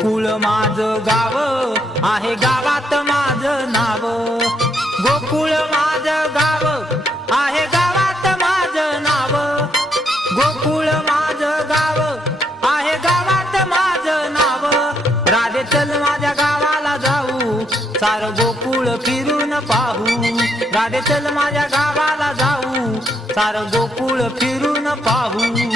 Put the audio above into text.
गोकुळ माझं गाव आहे, गावात माझं नाव. गोकुळ माझं गाव आहे, गावात माझं नाव. गोकुळ माझं गाव आहे, गावात माझं नाव. राधे चल माझ्या गावाला जाऊ, सार गोकुळ फिरून पाहू. राधे चल माझ्या गावाला जाऊ, सार गोकुळ फिरून पाहू.